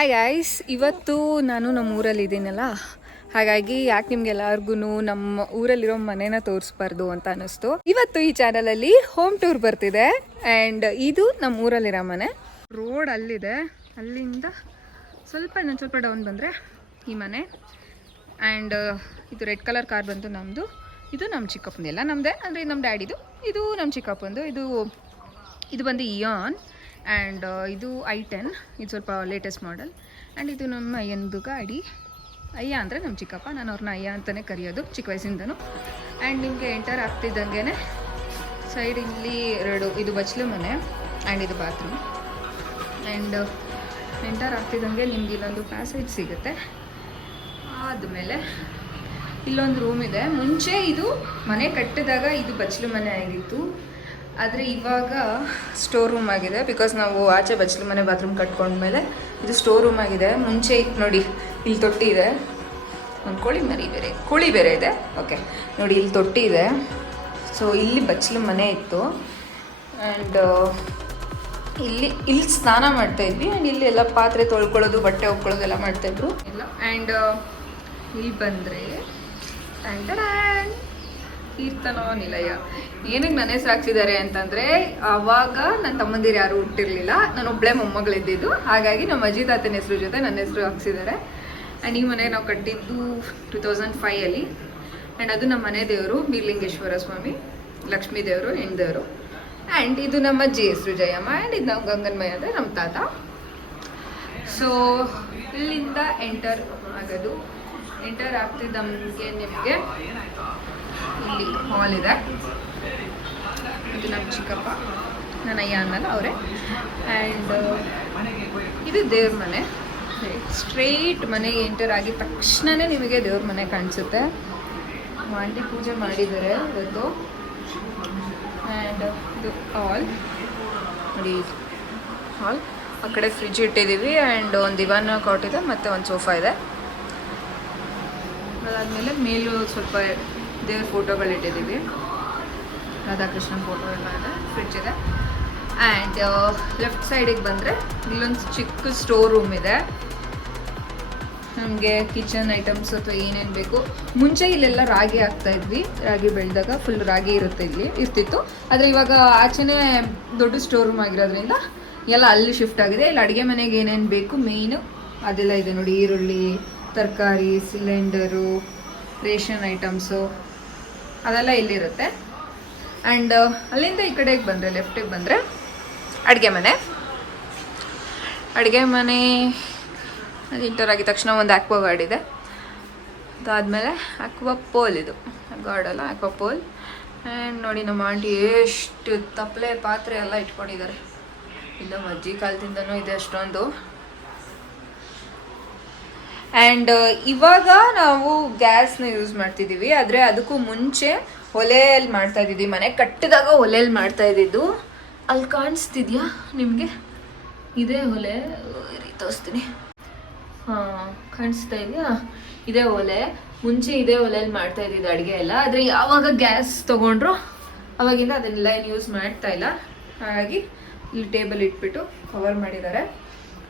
Hi guys, ಇವತ್ತು ನಾನು ನಮ್ಮ ಊರಲ್ಲಿದ್ದೀನಲ್ಲ, ಹಾಗಾಗಿ ಯಾಕೆ ನಿಮ್ಗೆಲ್ಲರಿಗೂ ನಮ್ಮ ಊರಲ್ಲಿರೋ ಮನೇನ ತೋರಿಸ್ಬಾರ್ದು ಅಂತ ಅನ್ನಿಸ್ತು. ಇವತ್ತು ಈ ಚಾನಲಲ್ಲಿ ಹೋಮ್ ಟೂರ್ ಬರ್ತಿದೆ. ಆ್ಯಂಡ್ ಇದು ನಮ್ಮ ಊರಲ್ಲಿರೋ ಮನೆ. ರೋಡ್ ಅಲ್ಲಿದೆ, ಅಲ್ಲಿಂದ ಸ್ವಲ್ಪ ಡೌನ್ ಬಂದರೆ ಈ ಮನೆ. ಆ್ಯಂಡ್ ಇದು ರೆಡ್ ಕಲರ್ ಕಾರ್ ಬಂತು ನಮ್ಮದು. ಇದು ನಮ್ಮ ಚಿಕ್ಕಪ್ಪಂದೆಲ್ಲ ನಮ್ಮದೇ, ಅಂದರೆ ನಮ್ಮ ಡ್ಯಾಡಿದು. ಇದು ನಮ್ಮ ಚಿಕ್ಕಪ್ಪಂದು. ಇದು ಬಂದು ಇಯಾನ್. ಆ್ಯಂಡ್ ಇದು i10, ಇದು ಸ್ವಲ್ಪ ಲೇಟೆಸ್ಟ್ ಮಾಡೆಲ್. ಆ್ಯಂಡ್ ಇದು ನಮ್ಮ ಅಯ್ಯನದು ಗಾಡಿ. ಅಯ್ಯ ಅಂದರೆ ನಮ್ಮ ಚಿಕ್ಕಪ್ಪ, ನಾನು ಅವ್ರನ್ನ ಅಯ್ಯ ಅಂತಲೇ ಕರೆಯೋದು ಚಿಕ್ಕ ವಯಸ್ಸಿಂದನೂ. ಆ್ಯಂಡ್ ನಿಮಗೆ ಎಂಟರ್ ಆಗ್ತಿದ್ದಂಗೆ ಸೈಡ್ ಇಲ್ಲಿ ಇದು ಬಚ್ಚಲು ಮನೆ ಆ್ಯಂಡ್ ಇದು ಬಾತ್ರೂಮ್. ಆ್ಯಂಡ್ ಎಂಟರ್ ಆಗ್ತಿದ್ದಂಗೆ ನಿಮ್ಗೆ ಇಲ್ಲೊಂದು ಪ್ಯಾಸೇಜ್ ಸಿಗುತ್ತೆ. ಆದಮೇಲೆ ಇಲ್ಲೊಂದು ರೂಮ್ ಇದೆ. ಮುಂಚೆ ಇದು ಮನೆ ಕಟ್ಟಿದಾಗ ಇದು ಬಚ್ಚಲು ಮನೆ ಆಗಿತ್ತು, ಆದರೆ ಇವಾಗ ಸ್ಟೋರ್ ರೂಮ್ ಆಗಿದೆ. ಬಿಕಾಸ್ ನಾವು ಆಚೆ ಬಚ್ಚಲು ಮನೆ ಬಾತ್ರೂಮ್ ಕಟ್ಕೊಂಡ್ಮೇಲೆ ಇದು ಸ್ಟೋರ್ ರೂಮ್ ಆಗಿದೆ. ಮುಂಚೆ ನೋಡಿ, ಇಲ್ಲಿ ತೊಟ್ಟಿ ಇದೆ, ಒಂದು ಕೋಳಿ ಬೇರೆ ಇದೆ. ಓಕೆ ನೋಡಿ, ಇಲ್ಲಿ ತೊಟ್ಟಿ ಇದೆ. ಸೊ ಇಲ್ಲಿ ಬಚ್ಚಲು ಮನೆ ಇತ್ತು. ಆ್ಯಂಡ್ ಇಲ್ಲಿ ಸ್ನಾನ ಮಾಡ್ತಾಯಿದ್ವಿ. ಆ್ಯಂಡ್ ಇಲ್ಲಿ ಎಲ್ಲ ಪಾತ್ರೆ ತೊಳ್ಕೊಳ್ಳೋದು, ಬಟ್ಟೆ ಒಪ್ಕೊಳ್ಳೋದು ಎಲ್ಲ ಮಾಡ್ತಾಯಿದ್ರು ಇಲ್ಲ. ಆ್ಯಂಡ್ ಇಲ್ಲಿ ಬಂದರೆ ಕೀರ್ತನ ನಿಲಯ. ಏನಕ್ಕೆ ನನ್ನ ಹೆಸರು ಹಾಕ್ಸಿದ್ದಾರೆ ಅಂತಂದರೆ, ಆವಾಗ ನನ್ನ ತಮ್ಮಂದಿರು ಯಾರು ಹುಟ್ಟಿರಲಿಲ್ಲ, ನಾನು ಒಬ್ಬಳೇ ಮೊಮ್ಮಗಳಿದ್ದಿದ್ದು. ಹಾಗಾಗಿ ನಮ್ಮ ಅಜ್ಜಿ ತಾತನ ಹೆಸರು ಜೊತೆ ನನ್ನ ಹೆಸರು ಹಾಕ್ಸಿದ್ದಾರೆ. ಆ್ಯಂಡ್ ಈ ಮನೆ ನಾವು ಕಟ್ಟಿದ್ದು 2005 ಆ್ಯಂಡ್ ಅದು ನಮ್ಮ ಮನೆ ದೇವರು ಬೀರ್ಲಿಂಗೇಶ್ವರ ಸ್ವಾಮಿ, ಲಕ್ಷ್ಮೀ ದೇವರು, ಹೆಣ್ದೇವರು. ಆ್ಯಂಡ್ ಇದು ನಮ್ಮ ಅಜ್ಜಿ ಹೆಸರು ಜಯಮ್ಮ. ಆ್ಯಂಡ್ ಇದು ನಾವು ಗಂಗನ್ಮಯ್ಯ ಅಂದರೆ ನಮ್ಮ ತಾತ. ಸೊ ಇಲ್ಲಿಂದ ಎಂಟರ್ ಆಗೋದು. ಎಂಟರ್ ಆಗ್ತಿದ್ದಂಗೆ ನಿಮಗೆ ಇಲ್ಲಿ ಹಾಲ್ ಇದೆ. ಇದು ನಮ್ಮ ಚಿಕ್ಕಪ್ಪ, ನನ್ನ ಅಯ್ಯ ಅನ್ನಲ್ಲ ಅವರೇ. ಆ್ಯಂಡ್ ಇದು ದೇವ್ರ ಮನೆ. ಸ್ಟ್ರೈಟ್ ಮನೆಗೆ ಎಂಟರ್ ಆಗಿದ ತಕ್ಷಣವೇ ನಿಮಗೆ ದೇವ್ರ ಮನೆ ಕಾಣಿಸುತ್ತೆ. ಆಂಟಿ ಪೂಜೆ ಮಾಡಿದ್ದಾರೆ ಇವತ್ತು. ಆ್ಯಂಡ್ ಇದು ಹಾಲ್ ನೋಡಿ, ಹಾಲ್. ಆ ಕಡೆ ಫ್ರಿಜ್ ಇಟ್ಟಿದ್ದೀವಿ. ಆ್ಯಂಡ್ ಒಂದು ದಿವಾನ ಕಾಟ್ ಇದೆ, ಮತ್ತು ಒಂದು ಸೋಫಾ ಇದೆ. ಅದಾದಮೇಲೆ ಮೇಲೂ ಸ್ವಲ್ಪ ದೇವ್ರ ಫೋಟೋಗಳು ಇಟ್ಟಿದ್ದೀವಿ, ರಾಧಾಕೃಷ್ಣನ್ ಫೋಟೋ ಎಲ್ಲ ಇದೆ. ಫ್ರಿಡ್ಜ್ ಇದೆ. ಆ್ಯಂಡ್ ಲೆಫ್ಟ್ ಸೈಡಿಗೆ ಬಂದರೆ ಇಲ್ಲೊಂದು ಚಿಕ್ಕ ಸ್ಟೋರ್ ರೂಮ್ ಇದೆ. ನಮಗೆ ಕಿಚನ್ ಐಟಮ್ಸ್ ಅಥವಾ ಏನೇನು ಬೇಕು. ಮುಂಚೆ ಇಲ್ಲೆಲ್ಲ ರಾಗಿ ಹಾಕ್ತಾಯಿದ್ವಿ. ರಾಗಿ ಬೆಳೆದಾಗ ಫುಲ್ ರಾಗಿ ಇರ್ತಿತ್ತು. ಆದರೆ ಇವಾಗ ಆಚೆನೇ ದೊಡ್ಡ ಸ್ಟೋರ್ ರೂಮ್ ಆಗಿರೋದ್ರಿಂದ ಎಲ್ಲ ಅಲ್ಲಿ ಶಿಫ್ಟ್ ಆಗಿದೆ. ಇಲ್ಲಿ ಅಡುಗೆ ಮನೆಗೆ ಏನೇನು ಬೇಕು ಮೇಯ್ನು ಅದೆಲ್ಲ ಇದೆ ನೋಡಿ. ಈರುಳ್ಳಿ, ತರಕಾರಿ, ಸಿಲಿಂಡರು, ರೇಷನ್ ಐಟಮ್ಸು ಅದೆಲ್ಲ ಇಲ್ಲಿರುತ್ತೆ. ಆ್ಯಂಡ್ ಅಲ್ಲಿಂದ ಈ ಕಡೆಗೆ ಬಂದರೆ, ಲೆಫ್ಟಿಗೆ ಬಂದರೆ ಅಡುಗೆ ಮನೆ ಅದು ಇಂಟರ್ ಆಗಿದ ತಕ್ಷಣ ಒಂದು ಆಕ್ವಾ ಗಾರ್ಡ್ ಇದೆ. ಅದಾದಮೇಲೆ ಆಕ್ವಾ ಪೋಲ್, ಇದು ಗಾರ್ಡ್ ಅಲ್ಲ, ಆಕ್ವಾ ಪೋಲ್. ಆ್ಯಂಡ್ ನೋಡಿ, ನಮ್ಮ ಆಂಟಿ ಎಷ್ಟು ತಪ್ಪಲೆ ಪಾತ್ರೆ ಎಲ್ಲ ಇಟ್ಕೊಂಡಿದ್ದಾರೆ. ಇದು ನಮ್ಮ ಅಜ್ಜಿ ಕಾಲದಿಂದನೂ ಇದೆ ಅಷ್ಟೊಂದು. ಆ್ಯಂಡ್ ಇವಾಗ ನಾವು ಗ್ಯಾಸ್ನ ಯೂಸ್ ಮಾಡ್ತಿದ್ದೀವಿ, ಆದರೆ ಅದಕ್ಕೂ ಮುಂಚೆ ಒಲೆಯಲ್ಲಿ ಮಾಡ್ತಾ ಇದ್ದಿದ್ವಿ. ಮನೆ ಕಟ್ಟಿದಾಗ ಒಲೆಯಲ್ಲಿ ಮಾಡ್ತಾ ಇದ್ದಿದ್ದು. ಅಲ್ಲಿ ಕಾಣಿಸ್ತಿದ್ಯಾ ನಿಮಗೆ? ಇದೇ ಒಲೆ, ತೋರಿಸ್ತೀನಿ. ಹಾಂ, ಕಾಣಿಸ್ತಾ ಇದೆಯಾ? ಇದೇ ಒಲೆ. ಮುಂಚೆ ಇದೇ ಒಲೆಯಲ್ಲಿ ಮಾಡ್ತಾ ಇದ್ದಿದ್ದು ಅಡುಗೆ ಎಲ್ಲ. ಆದರೆ ಯಾವಾಗ ಗ್ಯಾಸ್ ತೊಗೊಂಡ್ರು ಅವಾಗಿಂದ ಅದನ್ನೆಲ್ಲ ಏನು ಯೂಸ್ ಮಾಡ್ತಾ ಇಲ್ಲ. ಹಾಗಾಗಿ ಇಲ್ಲಿ ಟೇಬಲ್ ಇಟ್ಬಿಟ್ಟು ಕವರ್ ಮಾಡಿದ್ದಾರೆ.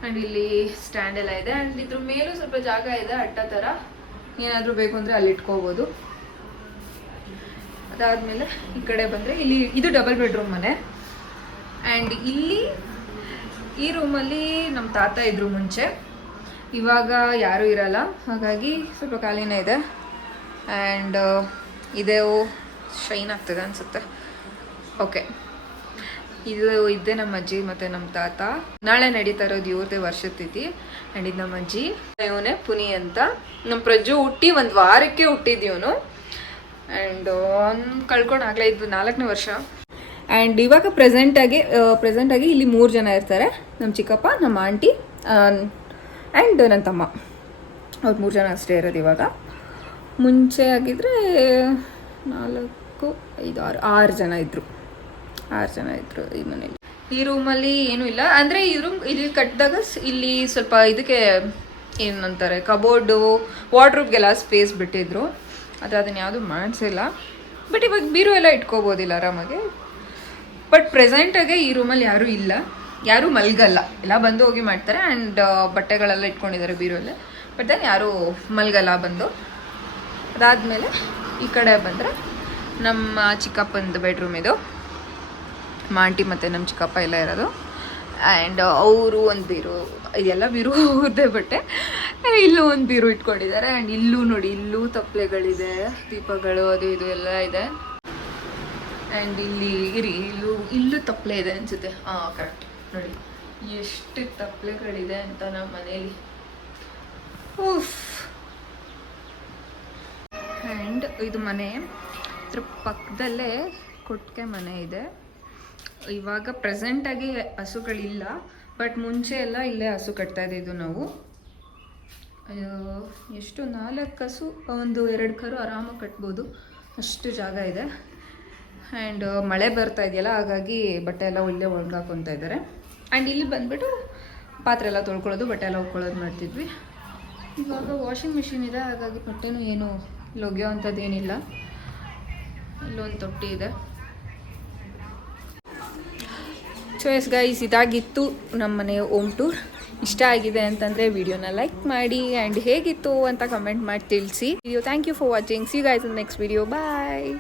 ಆ್ಯಂಡ್ ಇಲ್ಲಿ ಸ್ಟ್ಯಾಂಡ್ ಎಲ್ಲ ಇದೆ. ಆ್ಯಂಡ್ ಇದ್ರ ಮೇಲೂ ಸ್ವಲ್ಪ ಜಾಗ ಇದೆ, ಅಟ್ಟ ಥರ. ಏನಾದರೂ ಬೇಕು ಅಂದರೆ ಅಲ್ಲಿ ಇಟ್ಕೋಬೋದು. ಅದಾದಮೇಲೆ ಈ ಕಡೆ ಬಂದರೆ ಇಲ್ಲಿ ಇದು ಡಬಲ್ ಬೆಡ್ರೂಮ್ ಮನೆ. ಆ್ಯಂಡ್ ಈ ರೂಮಲ್ಲಿ ನಮ್ಮ ತಾತ ಇದ್ರು ಮುಂಚೆ. ಇವಾಗ ಯಾರೂ ಇರಲ್ಲ, ಹಾಗಾಗಿ ಸ್ವಲ್ಪ ಖಾಲಿನೇ ಇದೆ. ಆ್ಯಂಡ್ ಇದೇ ಶೈನ್ ಆಗ್ತದೆ ಅನಿಸುತ್ತೆ. ಓಕೆ, ಇದೇ ನಮ್ಮ ಅಜ್ಜಿ ಮತ್ತು ನಮ್ಮ ತಾತ. ನಾಳೆ ನಡೀತಾ ಇರೋದು ಇವ್ರದೇ ವರ್ಷದ ತಿಥಿ. ಆ್ಯಂಡ್ ಇದು ನಮ್ಮ ಅಜ್ಜಿ, ಇವನೇ ಪುನಿ ಅಂತ. ನಮ್ಮ ಪ್ರಜ್ಜು ಹುಟ್ಟಿ ಒಂದು ವಾರಕ್ಕೆ ಹುಟ್ಟಿದ್ಯವನು. ಆ್ಯಂಡ್ ಕಳ್ಕೊಂಡು ಆಗಲೇ ಇದು 4ನೇ ವರ್ಷ. ಆ್ಯಂಡ್ ಇವಾಗ ಪ್ರೆಸೆಂಟಾಗಿ ಇಲ್ಲಿ 3 ಜನ ಇರ್ತಾರೆ. ನಮ್ಮ ಚಿಕ್ಕಪ್ಪ, ನಮ್ಮ ಆಂಟಿ ಆ್ಯಂಡ್ ನನ್ನ ತಮ್ಮ. ಅವ್ರು 3 ಜನ ಅಷ್ಟೇ ಇರೋದು ಇವಾಗ. ಮುಂಚೆ ಆಗಿದ್ರೆ 4, 5, 6 ಜನ ಇದ್ದರು. 6 ಜನ ಇದ್ದರು ಈ ಮನೇಲಿ. ಈ ರೂಮಲ್ಲಿ ಏನೂ ಇಲ್ಲ. ಅಂದರೆ ಈ ರೂಮ್ ಇಲ್ಲಿ ಕಟ್ಟಿದಾಗ ಇಲ್ಲಿ ಸ್ವಲ್ಪ ಇದಕ್ಕೆ ಏನಂತಾರೆ, ಕಬೋರ್ಡು, ವಾರ್ಡ್ರೋಬ್ಗೆಲ್ಲ ಸ್ಪೇಸ್ ಬಿಟ್ಟಿದ್ರು. ಆದರೆ ಅದನ್ನು ಯಾವುದೂ ಮಾಡಿಸಿಲ್ಲ. ಬಟ್ ಇವಾಗ ಬೀರು ಎಲ್ಲ ಇಟ್ಕೋಬೋದಿಲ್ಲ ಆರಾಮಾಗಿ. ಬಟ್ ಪ್ರೆಸೆಂಟಾಗೆ ಈ ರೂಮಲ್ಲಿ ಯಾರೂ ಇಲ್ಲ. ಯಾರೂ ಮಲ್ಗಲ್ಲ, ಎಲ್ಲ ಬಂದು ಹೋಗಿ ಮಾಡ್ತಾರೆ. ಆ್ಯಂಡ್ ಬಟ್ಟೆಗಳೆಲ್ಲ ಇಟ್ಕೊಂಡಿದ್ದಾರೆ ಬೀರಲ್ಲಿ. ಬಟ್ ದೆನ್ ಯಾರೂ ಮಲ್ಗಲ್ಲ ಬಂದು. ಅದಾದಮೇಲೆ ಈ ಕಡೆ ಬಂದರೆ ನಮ್ಮ ಚಿಕ್ಕಪ್ಪಂದು ಬೆಡ್ರೂಮ್ ಇದು. ನಮ್ಮ ಆಂಟಿ ಮತ್ತು ನಮ್ಮ ಚಿಕ್ಕಪ್ಪ ಎಲ್ಲ ಇರೋದು. ಆ್ಯಂಡ್ ಅವರು ಒಂದು ಬೀರು, ಇದೆಲ್ಲ ಬೀರು ಹೋಗುತ್ತೆ ಬಟ್ಟೆ. ಇಲ್ಲೂ ಒಂದು ಬೀರು ಇಟ್ಕೊಂಡಿದ್ದಾರೆ. ಆ್ಯಂಡ್ ಇಲ್ಲೂ ನೋಡಿ, ಇಲ್ಲೂ ತಪ್ಪಲೆಗಳಿದೆ, ದೀಪಗಳು ಅದು ಇದು ಎಲ್ಲ ಇದೆ. ಆ್ಯಂಡ್ ಇಲ್ಲಿ ಇಲ್ಲೂ ತಪ್ಪಲೆ ಇದೆ ಅನಿಸುತ್ತೆ. ಕರೆಕ್ಟ್ ನೋಡಿ ಎಷ್ಟು ತಪ್ಪಲೆಗಳಿದೆ ಅಂತ ನಮ್ಮ ಮನೇಲಿ. ಆ್ಯಂಡ್ ಇದು ಮನೆ ಇದ್ರ ಪಕ್ಕದಲ್ಲೇ ಕೊಟ್ಟಿಗೆ ಮನೆ ಇದೆ. ಇವಾಗ ಪ್ರೆಸೆಂಟಾಗಿ ಹಸುಗಳಿಲ್ಲ, ಬಟ್ ಮುಂಚೆ ಎಲ್ಲ ಇಲ್ಲೇ ಹಸು ಕಟ್ತಾ ಇದ್ದಿದ್ದು ನಾವು. ಎಷ್ಟು 4 ಹಸು, 1-2 ಕರು ಆರಾಮಾಗಿ ಕಟ್ಬೋದು, ಅಷ್ಟು ಜಾಗ ಇದೆ. ಆ್ಯಂಡ್ ಮಳೆ ಬರ್ತಾ ಇದೆಯಲ್ಲ, ಹಾಗಾಗಿ ಬಟ್ಟೆ ಎಲ್ಲ ಇಲ್ಲೇ ಒಣಗಾಕೊತಾ ಇದ್ದಾರೆ. ಆ್ಯಂಡ್ ಇಲ್ಲಿ ಬಂದುಬಿಟ್ಟು ಪಾತ್ರೆ ಎಲ್ಲ ತೊಳ್ಕೊಳ್ಳೋದು, ಬಟ್ಟೆ ಎಲ್ಲ ಉಟ್ಕೊಳ್ಳೋದು ಮಾಡ್ತಿದ್ವಿ. ಇವಾಗ ವಾಷಿಂಗ್ ಮಿಷಿನ್ ಇದೆ, ಹಾಗಾಗಿ ಬಟ್ಟೆನೂ ಏನು ಲೊಗೆಯೋ ಅಂಥದ್ದು ಏನಿಲ್ಲ. ಇಲ್ಲೊಂದು ತೊಟ್ಟಿ ಇದೆ. ಸೊ ಎಸ್ ಗೈಸ್, ಇದಾಗಿತ್ತು ನಮ್ಮ ಮನೆಯ ಹೋಮ್ ಟೂರ್. ಇಷ್ಟ ಆಗಿದೆ ಅಂತಂದರೆ ವಿಡಿಯೋನ ಲೈಕ್ ಮಾಡಿ ಆ್ಯಂಡ್ ಹೇಗಿತ್ತು ಅಂತ ಕಮೆಂಟ್ ಮಾಡಿ ತಿಳಿಸಿ. Thank you for watching. See you guys in next video. Bye.